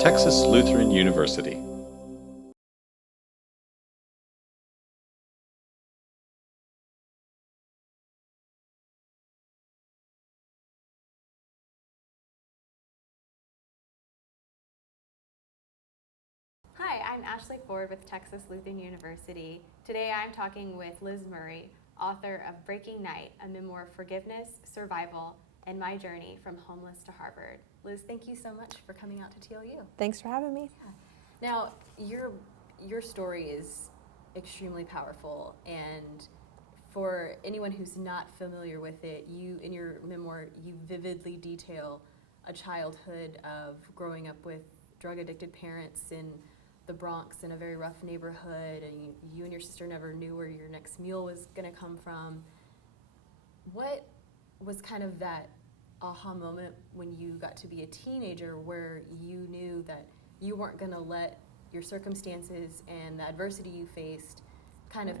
Texas Lutheran University. Hi, I'm Ashley Ford with Texas Lutheran University. Today I'm talking with Liz Murray, author of Breaking Night, a memoir of forgiveness, survival, and my journey from homeless to Harvard. Liz, thank you so much for coming out to TLU. Thanks for having me. Yeah. Now, your story is extremely powerful, and for anyone who's not familiar with it, you, in your memoir, you vividly detail a childhood of growing up with drug-addicted parents in the Bronx, in a very rough neighborhood, and you and your sister never knew where your next meal was going to come from. What was kind of that aha moment when you got to be a teenager where you knew that you weren't going to let your circumstances and the adversity you faced kind of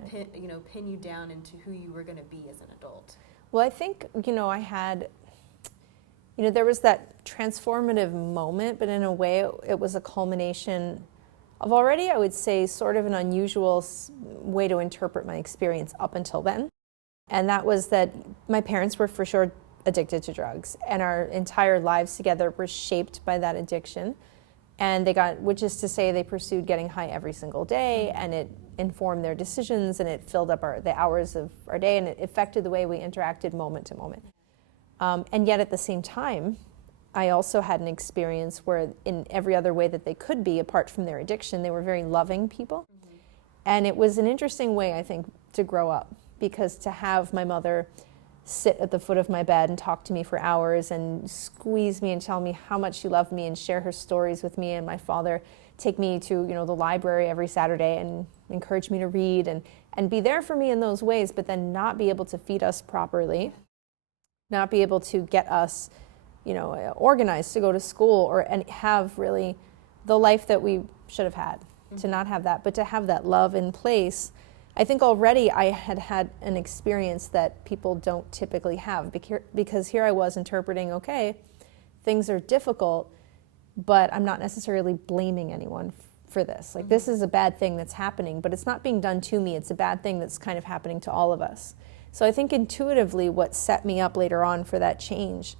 pin you down into who you were going to be as an adult? Well, I think, I had, there was that transformative moment, but in a way it was a culmination of already, I would say, sort of an unusual way to interpret my experience up until then. And that was that my parents were for sure addicted to drugs, and our entire lives together were shaped by that addiction. And which is to say, they pursued getting high every single day, and it informed their decisions, and it filled up the hours of our day, and it affected the way we interacted moment to moment. And yet at the same time, I also had an experience where in every other way that they could be, apart from their addiction, they were very loving people. Mm-hmm. And it was an interesting way, I think, to grow up, because to have my mother sit at the foot of my bed and talk to me for hours and squeeze me and tell me how much she loved me and share her stories with me, and my father take me to the library every Saturday and encourage me to read and be there for me in those ways, but then not be able to feed us properly, not be able to get us organized to go to school and have really the life that we should have had. Mm-hmm. To not have that, but to have that love in place. I think already I had had an experience that people don't typically have, because here I was interpreting, okay, things are difficult, but I'm not necessarily blaming anyone for this. Like, mm-hmm. This is a bad thing that's happening, but it's not being done to me. It's a bad thing that's kind of happening to all of us. So I think intuitively what set me up later on for that change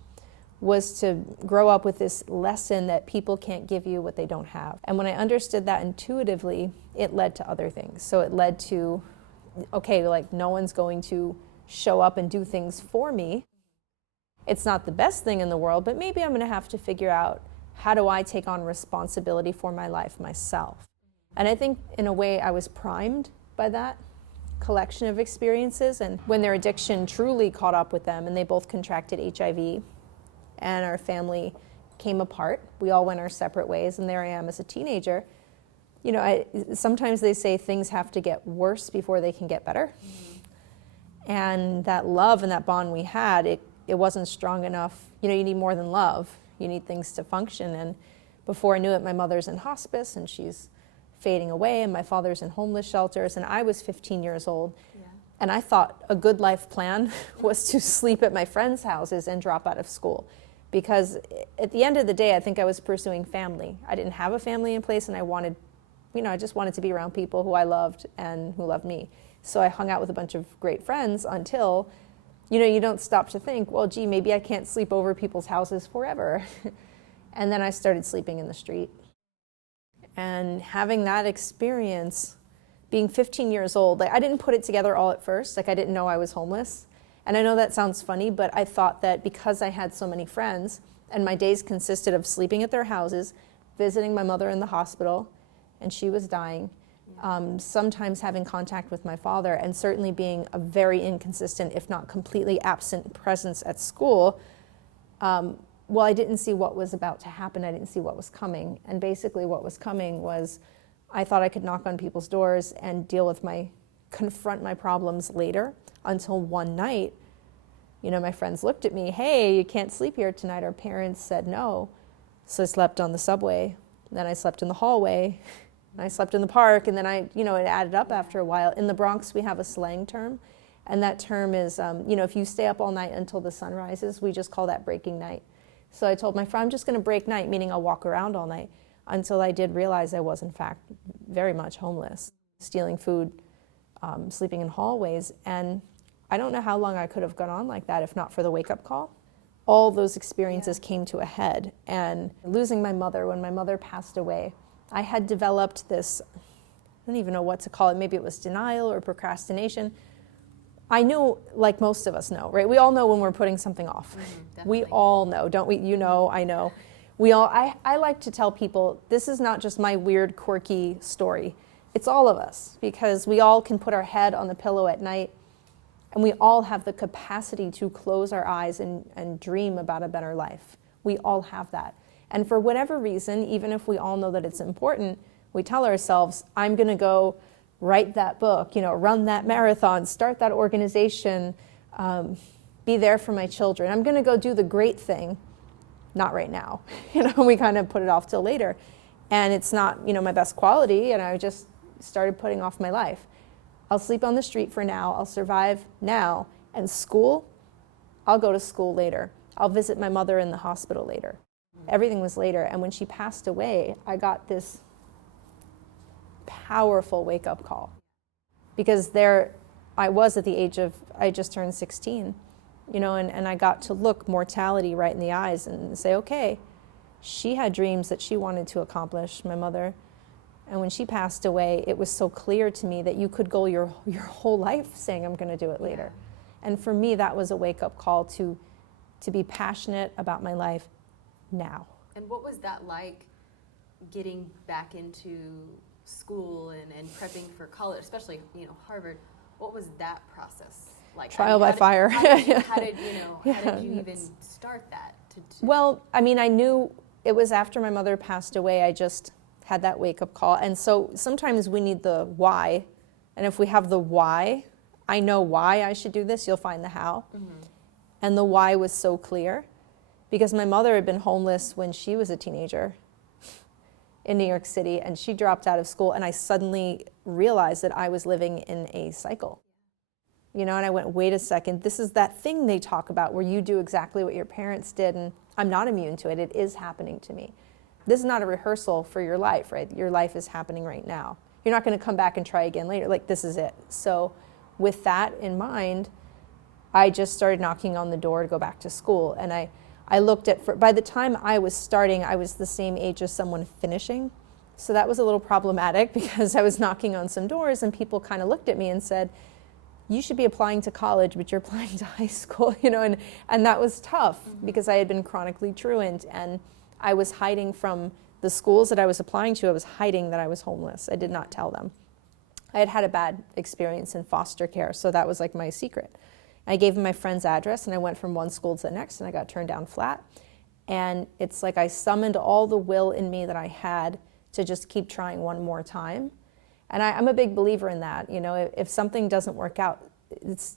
was to grow up with this lesson that people can't give you what they don't have. And when I understood that intuitively, it led to other things. So it led to, okay, like, no one's going to show up and do things for me. It's not the best thing in the world, but maybe I'm going to have to figure out, how do I take on responsibility for my life myself? And I think in a way I was primed by that collection of experiences. And when their addiction truly caught up with them and they both contracted HIV, and our family came apart. We all went our separate ways, and there I am as a teenager. Sometimes they say things have to get worse before they can get better. Mm-hmm. And that love and that bond we had, it wasn't strong enough. You need more than love. You need things to function. And before I knew it, my mother's in hospice, and she's fading away, and my father's in homeless shelters, and I was 15 years old. Yeah. And I thought a good life plan was to sleep at my friends' houses and drop out of school. Because at the end of the day, I think I was pursuing family. I didn't have a family in place, and I just wanted to be around people who I loved and who loved me. So I hung out with a bunch of great friends until, you don't stop to think, well, gee, maybe I can't sleep over people's houses forever. And then I started sleeping in the street. And having that experience, being 15 years old, I didn't put it together all at first. I didn't know I was homeless. And I know that sounds funny, but I thought that because I had so many friends, and my days consisted of sleeping at their houses, visiting my mother in the hospital, and she was dying, sometimes having contact with my father, and certainly being a very inconsistent, if not completely absent presence at school, I didn't see what was about to happen. I didn't see what was coming. And basically what was coming was, I thought I could knock on people's doors and confront my problems later, until one night, my friends looked at me, hey, you can't sleep here tonight. Our parents said no. So I slept on the subway, then I slept in the hallway, and I slept in the park, and then it added up after a while. In the Bronx, we have a slang term, And that term is, if you stay up all night until the sun rises, we just call that breaking night. So I told my friend, I'm just going to break night, meaning I'll walk around all night, until I did realize I was, in fact, very much homeless, stealing food, sleeping in hallways. And I don't know how long I could have gone on like that if not for the wake-up call. All those experiences came to a head. And losing my mother, when my mother passed away, I had developed this, I don't even know what to call it, maybe it was denial or procrastination. I knew, like most of us know, right? We all know when we're putting something off. We all know, don't we? You know, I know. I like to tell people, this is not just my weird, quirky story. It's all of us, because we all can put our head on the pillow at night, and we all have the capacity to close our eyes and dream about a better life. We all have that. And for whatever reason, even if we all know that it's important, we tell ourselves, I'm going to go write that book, run that marathon, start that organization, be there for my children. I'm going to go do the great thing, not right now. We kind of put it off till later. And it's not, my best quality, and I just started putting off my life. I'll sleep on the street for now, I'll survive now, and school, I'll go to school later. I'll visit my mother in the hospital later. Everything was later, and when she passed away, I got this powerful wake-up call, because there I was at the age of, I just turned 16, and I got to look mortality right in the eyes and say, okay, she had dreams that she wanted to accomplish, my mother, and when she passed away, it was so clear to me that you could go your whole life saying, I'm going to do it later. And for me, that was a wake-up call to be passionate about my life now. And what was that like, getting back into school and prepping for college, especially Harvard? What was that process like? Trial by fire. How did you even start that? Well, I knew it was after my mother passed away. I just had that wake-up call. And so sometimes we need the why. And if we have the why, I know why I should do this, you'll find the how. And the why was so clear, because my mother had been homeless when she was a teenager in New York City, and she dropped out of school, and I suddenly realized that I was living in a cycle. And I went, wait a second, this is that thing they talk about where you do exactly what your parents did, and I'm not immune to it. It is happening to me. This is not a rehearsal for your life, right? Your life is happening right now. You're not going to come back and try again later. Like, this is it. So with that in mind, I just started knocking on the door to go back to school. And I looked at, by the time I was starting, I was the same age as someone finishing. So that was a little problematic, because I was knocking on some doors and people kind of looked at me and said, you should be applying to college, but you're applying to high school, and that was tough, because I had been chronically truant, and I was hiding from the schools that I was applying to. I was hiding that I was homeless. I did not tell them. I had had a bad experience in foster care, so that was like my secret. I gave them my friend's address, and I went from one school to the next, and I got turned down flat. And it's like I summoned all the will in me that I had to just keep trying one more time. And I'm a big believer in that. If something doesn't work out,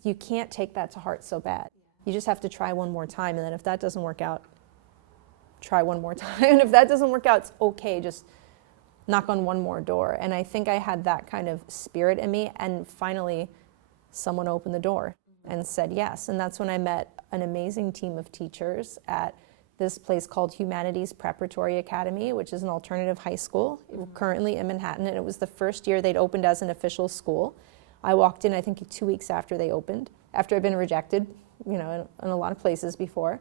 you can't take that to heart so bad. You just have to try one more time, and then if that doesn't work out, try one more time. And if that doesn't work out, it's okay, just knock on one more door. And I think I had that kind of spirit in me, and finally someone opened the door and said yes. And that's when I met an amazing team of teachers at this place called Humanities Preparatory Academy, which is an alternative high school currently in Manhattan. And it was the first year they'd opened as an official school. I walked in, I think 2 weeks after they opened, after I'd been rejected, in a lot of places before.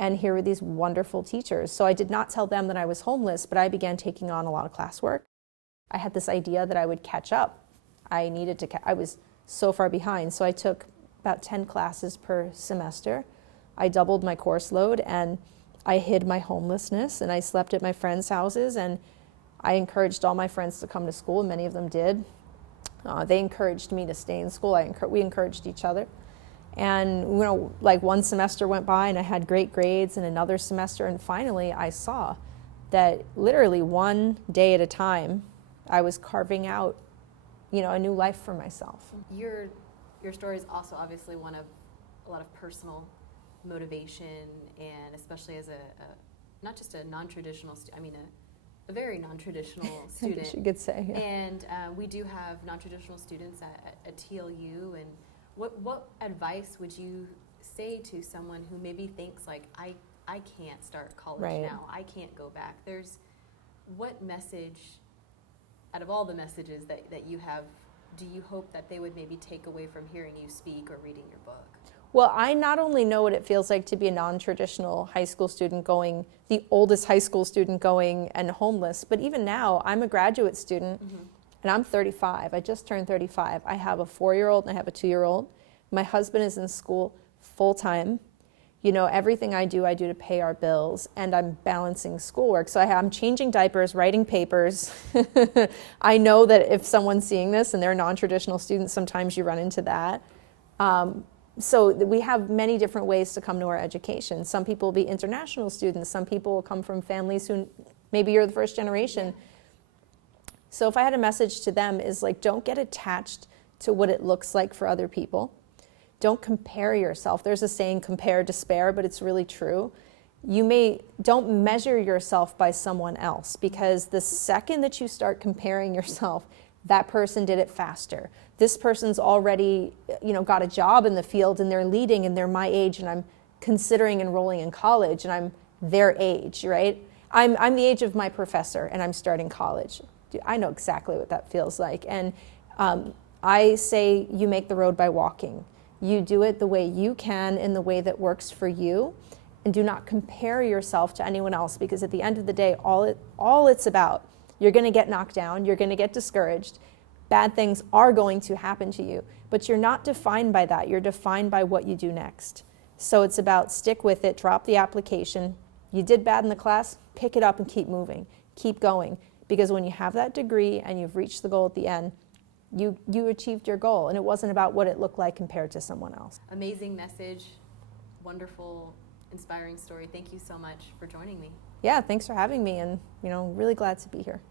And here were these wonderful teachers. So I did not tell them that I was homeless, but I began taking on a lot of classwork. I had this idea that I would catch up. I was so far behind. So I took about 10 classes per semester. I doubled my course load, and I hid my homelessness, and I slept at my friends' houses, and I encouraged all my friends to come to school, and many of them did. They encouraged me to stay in school. We encouraged each other. And like one semester went by and I had great grades, and another semester, and finally I saw that literally one day at a time I was carving out, a new life for myself. Your story is also obviously one of a lot of personal motivation, and especially as not just a non-traditional a very non-traditional student. I guess you could say, yeah. And we do have non-traditional students at TLU, and What advice would you say to someone who maybe thinks like, I can't start college Right. now, I can't go back? What message, out of all the messages that you have, do you hope that they would maybe take away from hearing you speak or reading your book? Well, I not only know what it feels like to be a non-traditional high school student going, the oldest high school student going and homeless, but even now, I'm a graduate student, and I'm 35. I just turned 35. I have a 4-year-old and I have a 2-year-old. My husband is in school full-time. You know, everything I do to pay our bills, and I'm balancing schoolwork. So I'm changing diapers, writing papers. I know that if someone's seeing this and they're a non-traditional student, sometimes you run into that. So we have many different ways to come to our education. Some people will be international students. Some people will come from families who maybe you're the first generation. So if I had a message to them is like, don't get attached to what it looks like for other people. Don't compare yourself. There's a saying, compare, despair, but it's really true. Don't measure yourself by someone else, because the second that you start comparing yourself, that person did it faster. This person's already, got a job in the field and they're leading and they're my age, and I'm considering enrolling in college and I'm their age, right? I'm the age of my professor and I'm starting college. I know exactly what that feels like. And I say you make the road by walking. You do it the way you can in the way that works for you, and do not compare yourself to anyone else, because at the end of the day, all it's about, you're going to get knocked down, you're going to get discouraged, bad things are going to happen to you, but you're not defined by that. You're defined by what you do next. So it's about stick with it, drop the application. You did bad in the class, pick it up and keep moving, keep going, because when you have that degree and you've reached the goal at the end, you achieved your goal, and it wasn't about what it looked like compared to someone else. Amazing message, wonderful, inspiring story. Thank you so much for joining me. Yeah, thanks for having me, and really glad to be here.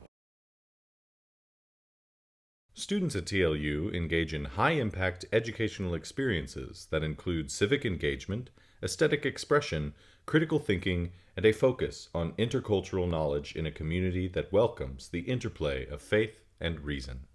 Students at TLU engage in high-impact educational experiences that include civic engagement, aesthetic expression, critical thinking, and a focus on intercultural knowledge in a community that welcomes the interplay of faith and reason.